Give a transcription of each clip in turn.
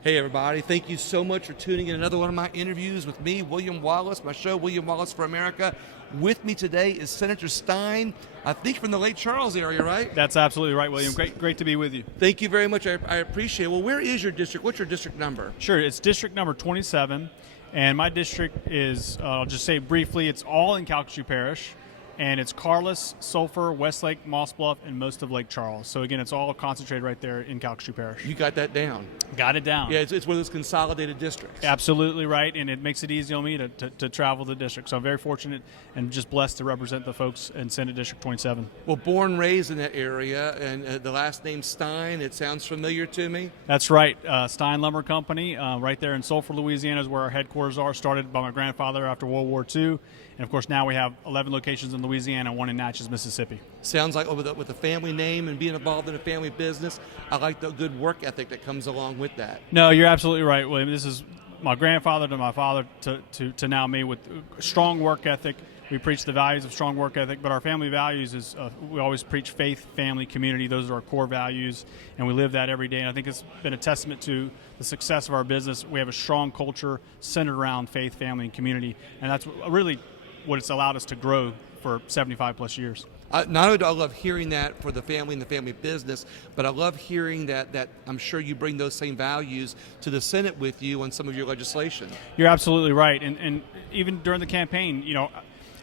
Hey everybody, thank you so much for tuning in another one of my interviews with me, William Wallace, my show, William Wallace for America. With me today is Senator Stine, I think from the Lake Charles area, right? That's absolutely right, William. Great to be with you. Thank you very much, I appreciate it. Well, where is your district? What's your district number? Sure, it's district number 27, and my district is, I'll just say briefly, it's all in Calcasieu Parish, and it's Carless, Sulphur, Westlake, Moss Bluff, and most of Lake Charles. So again, it's all concentrated right there in Calcasieu Parish. You got that down. Got it down. Yeah, it's one of those consolidated districts. Absolutely right, and it makes it easy on me to travel the district. So I'm very fortunate and just blessed to represent the folks in Senate District 27. Well, born and raised in that area, and the last name Stine, it sounds familiar to me. That's right. Stine Lumber Company, right there in Sulphur, Louisiana is where our headquarters are, started by my grandfather after World War II. And, of course, now we have 11 locations in Louisiana, one in Natchez, Mississippi. Sounds like with a family name and being involved in a family business, I like the good work ethic that comes along with that. No, you're absolutely right, William. This is my grandfather to my father to now me with strong work ethic. We preach the values of strong work ethic, but our family values is we always preach faith, family, community. Those are our core values, and we live that every day. And I think it's been a testament to the success of our business. We have a strong culture centered around faith, family, and community, and that's really what it's allowed us to grow for 75 plus years. Not only do I love hearing that for the family and the family business, but I love hearing that I'm sure you bring those same values to the Senate with you on some of your legislation. You're absolutely right, and even during the campaign, you know,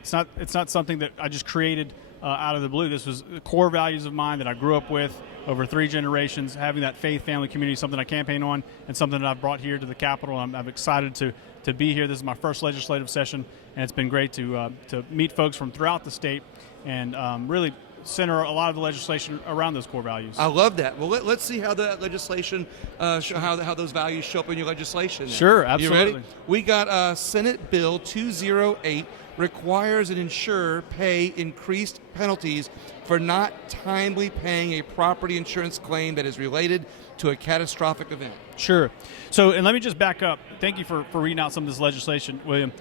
it's not something that I just created out of the blue. This was core values of mine that I grew up with over 3 generations. Having that faith, family, community, something I campaign on, and something that I've brought here to the Capitol. I'm excited to be here. This is my first legislative session, and it's been great to meet folks from throughout the state and really center a lot of the legislation around those core values. I love that. Well, let's see how the legislation, how those values show up in your legislation. Sure, absolutely. You ready? We got Senate Bill 208 requires an insurer pay increased penalties for not timely paying a property insurance claim that is related to a catastrophic event. Sure. So, and let me just back up. Thank you for reading out some of this legislation, William.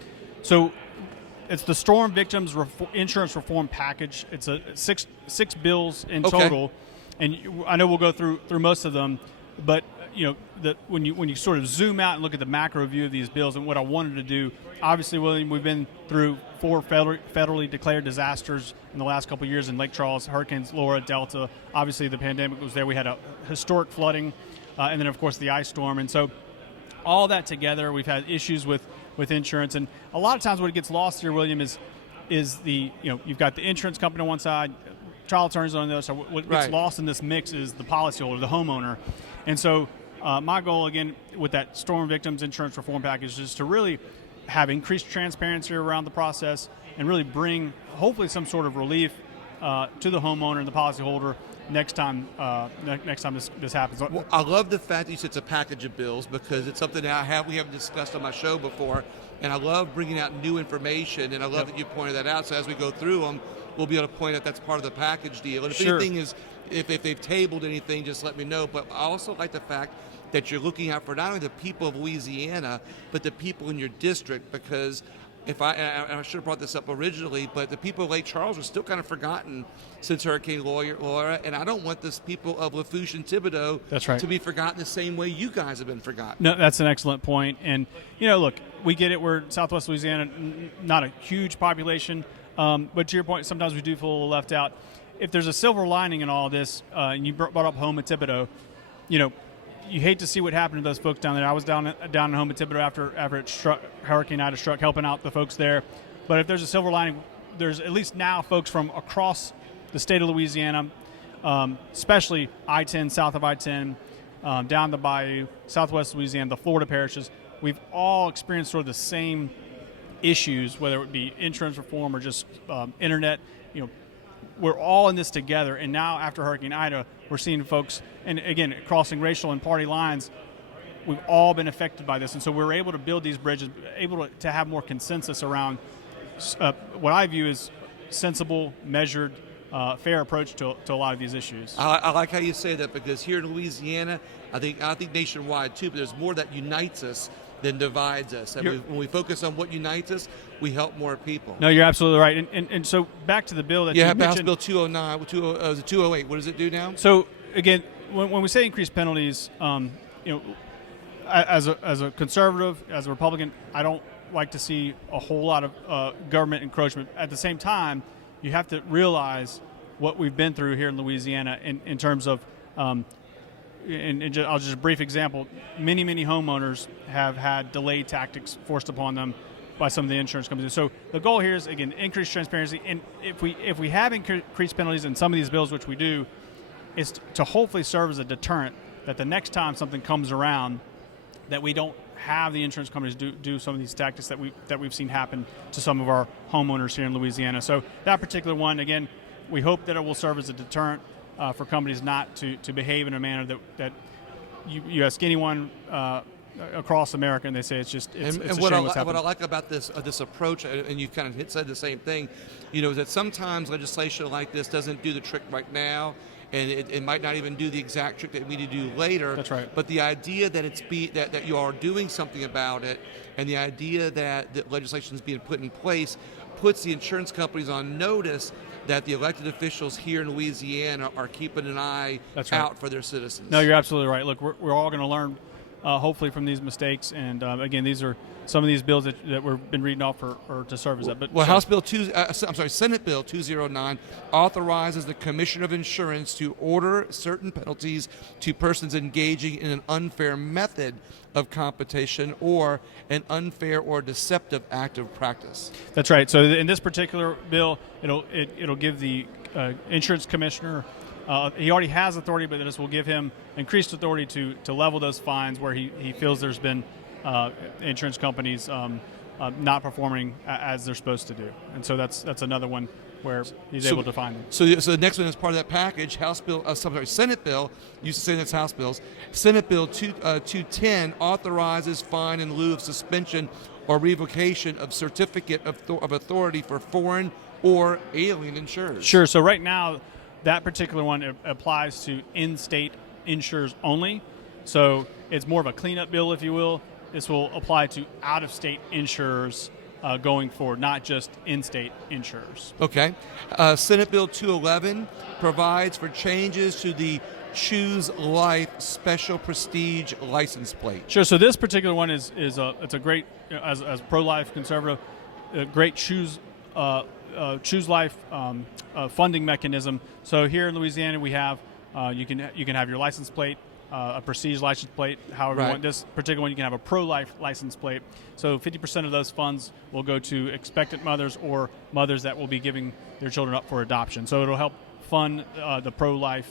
So, it's the Storm Victims Insurance Reform Package. It's a six bills in total, and I know we'll go through most of them. But you know, when you sort of zoom out and look at the macro view of these bills, and what I wanted to do, obviously, William, we've been through 4 federally declared disasters in the last couple of years in Lake Charles, Hurricanes Laura, Delta. Obviously, the pandemic was there. We had a historic flooding, and then of course the ice storm. And so, all that together, we've had issues with insurance, and a lot of times what gets lost here, William, is the you've got the insurance company on one side, trial attorneys on the other side. What gets lost in this mix is the policyholder, the homeowner, and so my goal again with that Storm Victims Insurance Reform Package is to really have increased transparency around the process and really bring hopefully some sort of relief to the homeowner and the policyholder next time this happens. Well, I love the fact that you said it's a package of bills because it's something that we haven't discussed on my show before, and I love bringing out new information, and I love that you pointed that out. So as we go through them, we'll be able to point out that's part of the package deal. And if anything is, if they've tabled anything, just let me know. But I also like the fact that you're looking out for not only the people of Louisiana, but the people in your district, because I should have brought this up originally, but the people of Lake Charles are still kind of forgotten since Hurricane Laura, and I don't want the people of Lafourche and Thibodaux to be forgotten the same way you guys have been forgotten. No, that's an excellent point. And, you know, look, we get it. We're Southwest Louisiana, not a huge population, but to your point, sometimes we do feel a little left out. If there's a silver lining in all this, and you brought up home at Thibodaux, you know, you hate to see what happened to those folks down there. I was down in home at Thibodaux after it struck, Hurricane Ida struck, helping out the folks there. But if there's a silver lining, there's at least now folks from across the state of Louisiana, especially I-10, south of I-10, down the bayou, southwest Louisiana, the Florida parishes. We've all experienced sort of the same issues, whether it be insurance reform or just internet. You know, we're all in this together, and now after Hurricane Ida, we're seeing folks, and again, crossing racial and party lines, we've all been affected by this, and so we're able to build these bridges, able to have more consensus around what I view as sensible, measured, fair approach to a lot of these issues. I like how you say that, because here in Louisiana, I think nationwide too, but there's more that unites us than divides us. And when we focus on what unites us, we help more people. No, you're absolutely right. And so back to the bill that you mentioned. House Bill 209, 208. What does it do now? So again, when we say increased penalties, you know, as a conservative, as a Republican, I don't like to see a whole lot of government encroachment. At the same time, you have to realize what we've been through here in Louisiana in terms of, I'll just a brief example, many homeowners have had delayed tactics forced upon them by some of the insurance companies. So the goal here is, again, increased transparency. And if we have increased penalties in some of these bills, which we do, is to hopefully serve as a deterrent that the next time something comes around, that we don't have the insurance companies do some of these tactics that we've seen happen to some of our homeowners here in Louisiana. So that particular one, again, we hope that it will serve as a deterrent for companies not to behave in a manner that you ask anyone across America, and they say it's a shame what I happening. like about this approach, and you kind of said the same thing, is that sometimes legislation like this doesn't do the trick right now, and it might not even do the exact trick that we need to do later. That's right. But the idea that that you are doing something about it, and the idea that legislation is being put in place, puts the insurance companies on notice that the elected officials here in Louisiana are keeping an eye out for their citizens. No, you're absolutely right. Look, we're all going to learn, hopefully, from these mistakes. And again, these are some of these bills that we've been reading off or to serve as that. But Senate Bill 209 authorizes the Commissioner of Insurance to order certain penalties to persons engaging in an unfair method of competition or an unfair or deceptive act of practice. That's right. So in this particular bill, it'll give the insurance commissioner. He already has authority, but this will give him increased authority to level those fines where he feels there's been insurance companies not performing as they're supposed to do. And so that's another one where he's able to find them. So the next one is part of that package. Senate Bill, used to say that's House bills. Senate Bill 210 authorizes fine in lieu of suspension or revocation of certificate of authority for foreign or alien insurers. Sure. So right now, that particular one applies to in-state insurers only. So it's more of a cleanup bill, if you will. This will apply to out-of-state insurers going forward, not just in-state insurers. Okay. Senate Bill 211 provides for changes to the Choose Life Special Prestige license plate. Sure. So this particular one it's a great, as pro-life conservative, a great Choose Life funding mechanism. So here in Louisiana, we have you can have your license plate, a prestige license plate. However, you want this particular one, you can have a pro-life license plate. So 50% of those funds will go to expectant mothers or mothers that will be giving their children up for adoption. So it'll help fund the pro-life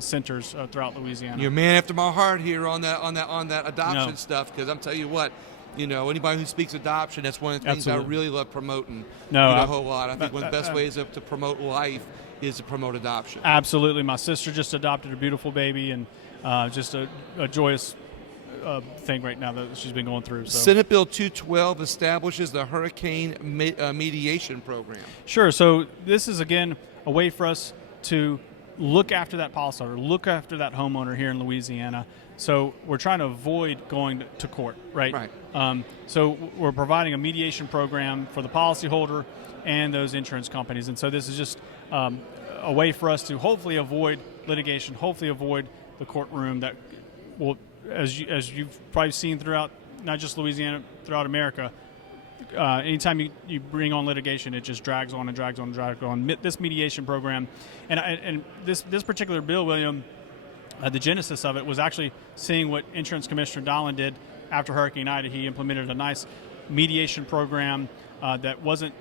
centers throughout Louisiana. You're a man after my heart here on that adoption stuff, because I'm telling you what. Anybody who speaks adoption, that's one of the things I really love promoting. A whole lot. I think one of the best ways to promote life is to promote adoption. Absolutely. My sister just adopted a beautiful baby, and just a joyous thing right now that she's been going through. So. Senate Bill 212 establishes the Hurricane Mediation Program. Sure. So this is, again, a way for us to look after that policyholder, look after that homeowner here in Louisiana. So we're trying to avoid going to court, right? Right. So we're providing a mediation program for the policyholder and those insurance companies. And so this is just a way for us to hopefully avoid litigation, hopefully avoid the courtroom that will, as you've probably seen throughout not just Louisiana, throughout America, anytime you bring on litigation, it just drags on and drags on and drags on. This mediation program, and this particular bill, William, the genesis of it was actually seeing what Insurance Commissioner Dolan did after Hurricane Ida. He implemented a nice mediation program that wasn't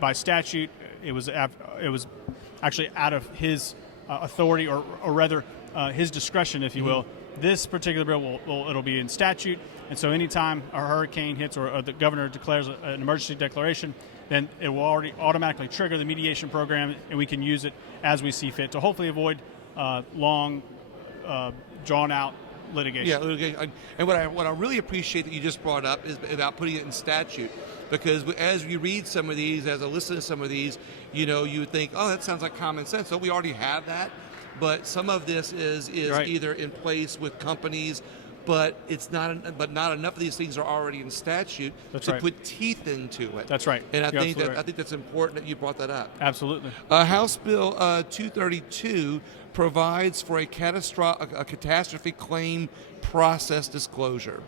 by statute. It was actually out of his authority, or rather his discretion, if you will. This particular bill it'll be in statute, and so anytime a hurricane hits or the governor declares an emergency declaration, then it will already automatically trigger the mediation program, and we can use it as we see fit to hopefully avoid long, drawn-out litigation. Yeah, litigation. And what I really appreciate that you just brought up is about putting it in statute, because as you read some of these, as I listen to some of these, you would think, oh, that sounds like common sense. So we already have that, but some of this is right. either in place with companies, but it's not. But not enough of these things are already in statute to put teeth into it. That's right. And I think that's important that you brought that up. Absolutely. House Bill 232 provides for a catastrophe claim process disclosure.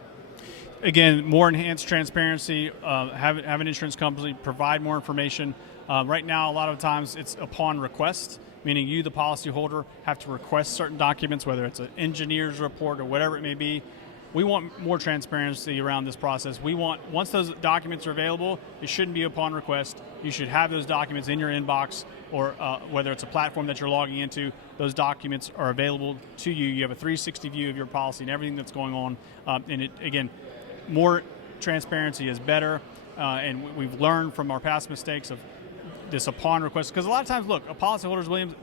Again, more enhanced transparency. Have an insurance company provide more information. Right now, a lot of times it's upon request, meaning you, the policyholder, have to request certain documents, whether it's an engineer's report or whatever it may be. We want more transparency around this process. We want, once those documents are available, it shouldn't be upon request. You should have those documents in your inbox, or whether it's a platform that you're logging into, those documents are available to you. You have a 360 view of your policy and everything that's going on. And again, more transparency is better. And we've learned from our past mistakes of this upon request. Because a lot of times, look, a policyholders, Williams,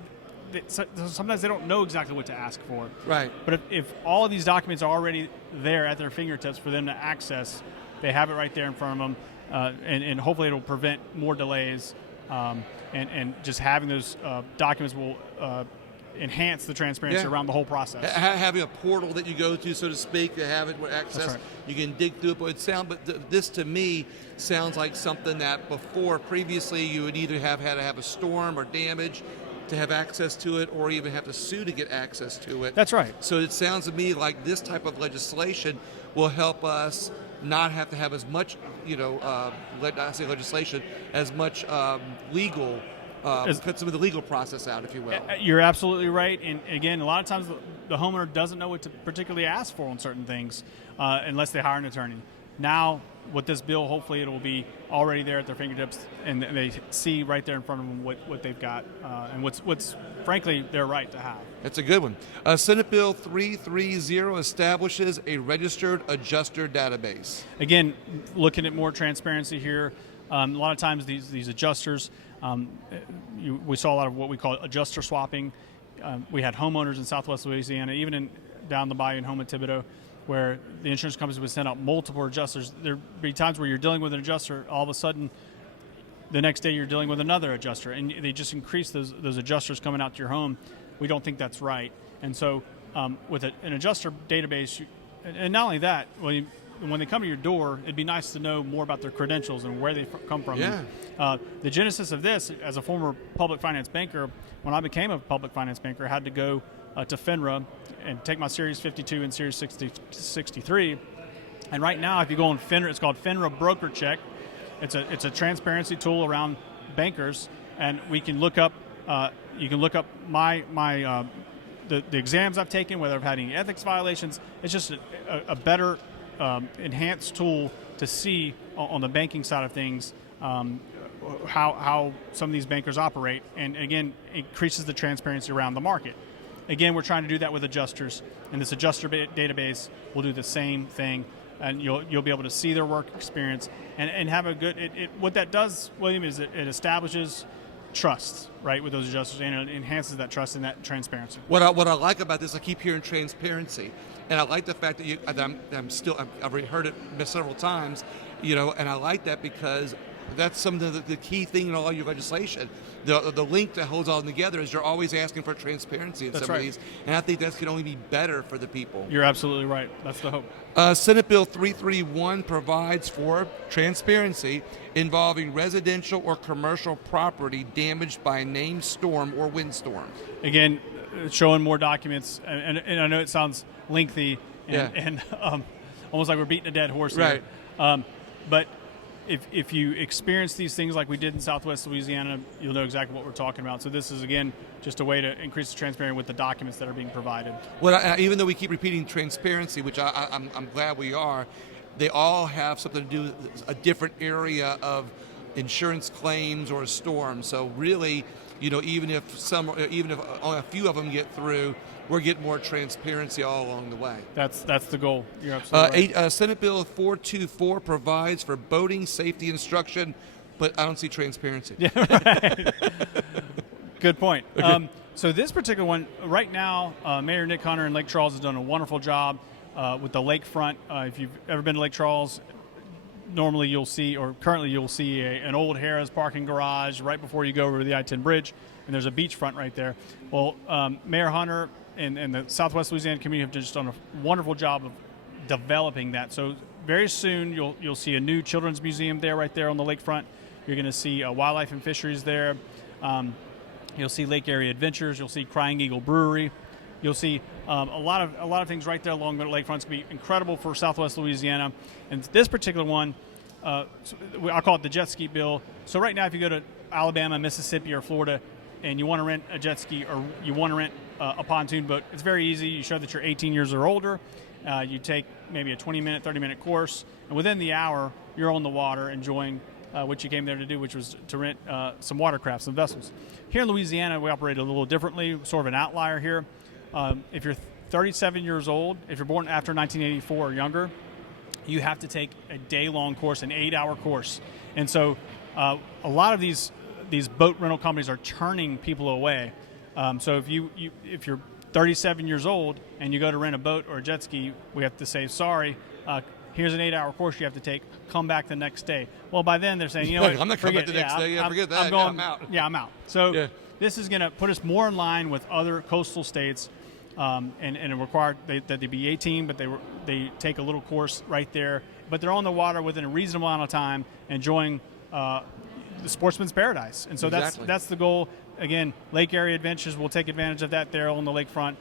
sometimes they don't know exactly what to ask for. Right. But if all of these documents are already there at their fingertips for them to access, they have it right there in front of them, and hopefully it'll prevent more delays. And just having those documents will enhance the transparency around the whole process. Having a portal that you go to, so to speak, to have it with access, you can dig through it. But this to me sounds like something that previously you would either had to have a storm or damage to have access to it, or even have to sue to get access to it. That's right. So it sounds to me like this type of legislation will help us not have to have as much, I say legislation, as much legal, cut some of the legal process out, if you will. You're absolutely right. And again, a lot of times the homeowner doesn't know what to particularly ask for on certain things unless they hire an attorney. Now, with this bill, hopefully it will be already there at their fingertips, and they see right there in front of them what they've got and what's frankly their right to have. That's a good one. Senate Bill 330 establishes a registered adjuster database. Again, looking at more transparency here. A lot of times these adjusters, we saw a lot of what we call adjuster swapping. We had homeowners in Southwest Louisiana, even down the bayou in home in Thibodeau, where the insurance companies would send out multiple adjusters. There'd be times where you're dealing with an adjuster, all of a sudden, the next day you're dealing with another adjuster, and they just increase those adjusters coming out to your home. We don't think that's right. And so with an adjuster database, and not only that, when they come to your door, it'd be nice to know more about their credentials and where they come from. Yeah. The genesis of this, as a former public finance banker, when I became a public finance banker, I had to go to FINRA and take my Series 52 and Series 63. And right now, if you go on FINRA, it's called FINRA Broker Check. It's a transparency tool around bankers, and we can look up. You can look up the exams I've taken, whether I've had any ethics violations. It's just a better enhanced tool to see on the banking side of things how some of these bankers operate, and again, increases the transparency around the market. Again, we're trying to do that with adjusters, and this adjuster database will do the same thing, and you'll be able to see their work experience and have a good. What that does, William, is it establishes trust, right, with those adjusters, and it enhances that trust and that transparency. What I like about this, I keep hearing transparency, and I like the fact that I've already heard it several times, and I like that because that's some of the key thing in all your legislation. The link that holds all together is you're always asking for transparency in some of these, and I think that can only be better for the people. You're absolutely right. That's the hope. Senate Bill 331 provides for transparency involving residential or commercial property damaged by a named storm or windstorm. Again, showing more documents, and I know it sounds lengthy and almost like we're beating a dead horse here. Right. But if you experience these things like we did in Southwest Louisiana, you'll know exactly what we're talking about. So this is, again, just a way to increase the transparency with the documents that are being provided. Well, even though we keep repeating transparency, which I'm glad we are, they all have something to do with a different area of insurance claims or a storm. So really, even if only a few of them get through, we're getting more transparency all along the way. That's the goal. You're absolutely right. Senate Bill 424 provides for boating safety instruction, but I don't see transparency. Yeah, good point. Okay. So this particular one, right now, Mayor Nick Hunter in Lake Charles has done a wonderful job with the lakefront. If you've ever been to Lake Charles, normally you'll see, or currently you'll see an old Harrah's parking garage right before you go over the I-10 bridge, and there's a beachfront right there. Well, Mayor Hunter and the Southwest Louisiana community have just done a wonderful job of developing that. So very soon you'll see a new children's museum there, right there on the lakefront. You're going to see wildlife and fisheries there. You'll see Lake Area Adventures. You'll see Crying Eagle Brewery. You'll see a lot of things right there along the lakefront. It's going to be incredible for Southwest Louisiana. And this particular one, I call it the jet ski bill. So right now, if you go to Alabama, Mississippi, or Florida, and you want to rent a jet ski or you want to rent a pontoon boat, it's very easy. You show that you're 18 years or older. You take maybe a 20-minute, 30-minute course, and within the hour, you're on the water enjoying what you came there to do, which was to rent some watercraft, some vessels. Here in Louisiana, we operate a little differently, sort of an outlier here. If you're 37 years old, if you're born after 1984 or younger, you have to take a day-long course, an 8-hour course. And so a lot of these boat rental companies are turning people away. So if you're 37 years old and you go to rent a boat or a jet ski, we have to say, sorry, here's an 8-hour course you have to take, come back the next day. Well, by then they're saying, you know what, I'm not coming back the next day. Forget that. I'm out. Yeah, I'm out. So this is going to put us more in line with other coastal states, and it required that they be 18, but they take a little course right there. But they're on the water within a reasonable amount of time, enjoying the sportsman's paradise. And so Exactly. that's the goal. Again, Lake Area Adventures will take advantage of that there on the lakefront.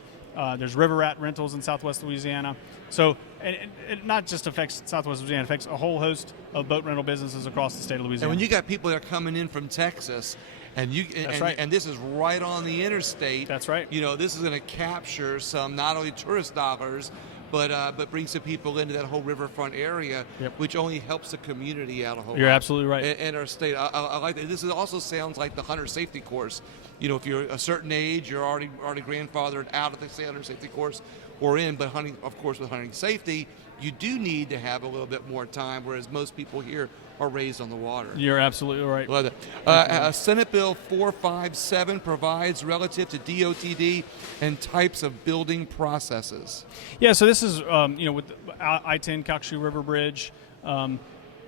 There's river rat rentals in Southwest Louisiana. So it not just affects Southwest Louisiana, it affects a whole host of boat rental businesses across the state of Louisiana. And when you got people that are coming in from Texas, and this is right on the interstate. That's right. You know, this is going to capture some not only tourist dollars, but bring some people into that whole riverfront area, which only helps the community out a whole lot. You're absolutely right. And our state, I like that. This also sounds like the hunter safety course. You know, if you're a certain age, you're already grandfathered out of the hunter safety course or in. But hunting, of course, with hunting safety, you do need to have a little bit more time, whereas most people here are raised on the water. You're absolutely right. Love that. Senate Bill 457 provides relative to DOTD and types of building processes. Yeah, so this is, with the I-10 Calcasieu River Bridge,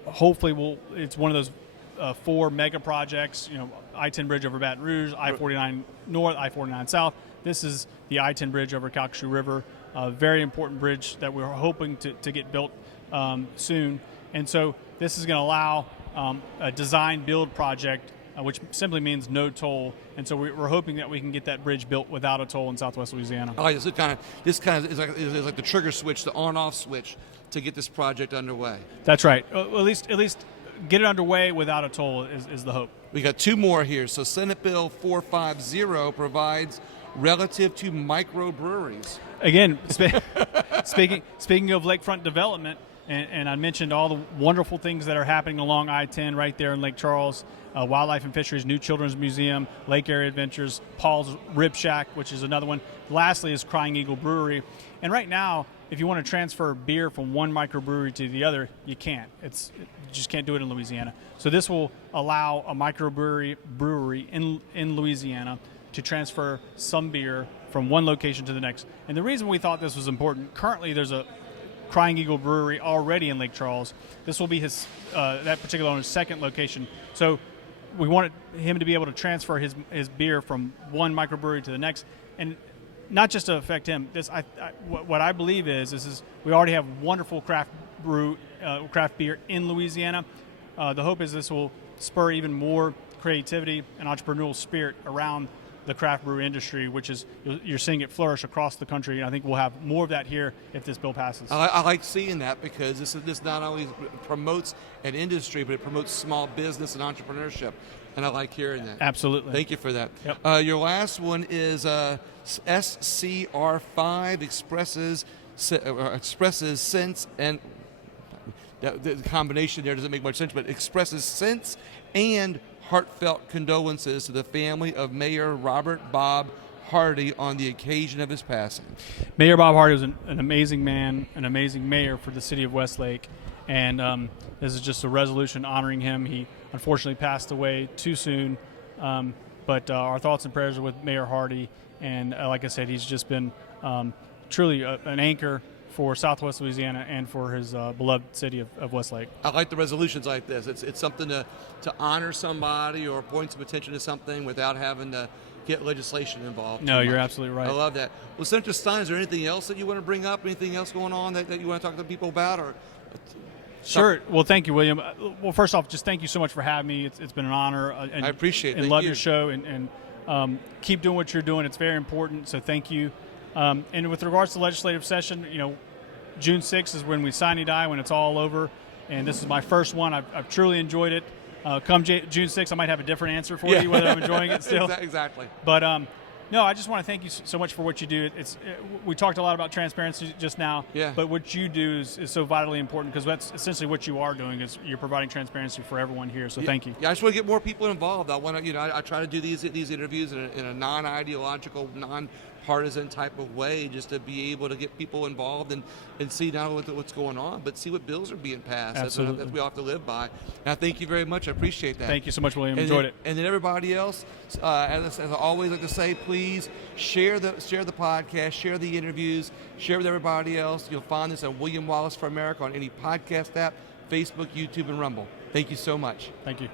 hopefully it's one of those 4 mega projects, I-10 bridge over Baton Rouge, I-49 North, I-49 South. This is the I-10 bridge over Calcasieu River, a very important bridge that we're hoping to get built soon. And so this is going to allow a design-build project, which simply means no toll. And so we're hoping that we can get that bridge built without a toll in Southwest Louisiana. I like this. This kind of is like the trigger switch, the on-off switch to get this project underway. That's right. At least get it underway without a toll is the hope. We got 2 more here. So Senate Bill 450 provides relative to microbreweries. Again, speaking of lakefront development, and I mentioned all the wonderful things that are happening along I-10 right there in Lake Charles, Wildlife and Fisheries, new Children's Museum, Lake Area Adventures, Paul's Rib Shack, which is another one. Lastly is Crying Eagle Brewery. And right now, if you want to transfer beer from one microbrewery to the other, you can't. You just can't do it in Louisiana. So this will allow a microbrewery in Louisiana to transfer some beer from one location to the next. And the reason we thought this was important, currently there's a Crying Eagle Brewery already in Lake Charles. This will be his that particular owner's second location. So we wanted him to be able to transfer his beer from one microbrewery to the next, and not just to affect him. What I believe is we already have wonderful craft beer in Louisiana. The hope is this will spur even more creativity and entrepreneurial spirit around the craft brew industry, which is you're seeing it flourish across the country. And I think we'll have more of that here if this bill passes. I like seeing that because this not only promotes an industry, but it promotes small business and entrepreneurship. And I like hearing that. Absolutely. Thank you for that. Yep. Your last one is SCR5 expresses sense, and the combination there doesn't make much sense, but expresses sense and heartfelt condolences to the family of Mayor Robert Bob Hardy on the occasion of his passing. Mayor Bob Hardy was an amazing man, an amazing mayor for the city of Westlake, and this is just a resolution honoring him. He unfortunately passed away too soon, but our thoughts and prayers are with Mayor Hardy, and like I said, he's just been truly an anchor for Southwest Louisiana and for his beloved city of Westlake. I like the resolutions like this. It's something to honor somebody or point some attention to something without having to get legislation involved. No, too you're much. absolutely right. I love that. Well, Senator Stine, is there anything else that you want to bring up? Anything else going on that you want to talk to people about? Or Sure. Well, thank you, William. Well, first off, just thank you so much for having me. It's been an honor. And I appreciate it. And Thank love you. your show. And keep doing what you're doing. It's very important. So thank you. And with regards to legislative session, June 6th is when we sine die, when it's all over. And this is my first one. I've truly enjoyed it. Come June 6th, I might have a different answer for you, whether I'm enjoying it still. Exactly. But no, I just want to thank you so much for what you do. We talked a lot about transparency just now, but what you do is so vitally important, because that's essentially what you are doing, is you're providing transparency for everyone here. So thank you. Yeah, I just want to get more people involved. I want to, I try to do these interviews in a non-ideological, non-partisan type of way, just to be able to get people involved and see not only what's going on, but see what bills are being passed. Absolutely. That we all have to live by. And I thank you very much. I appreciate that. Thank you so much, William. Enjoyed it. And then everybody else, as I always like to say, please share the podcast, share the interviews, share with everybody else. You'll find this on William Wallace for America on any podcast app, Facebook, YouTube, and Rumble. Thank you so much. Thank you.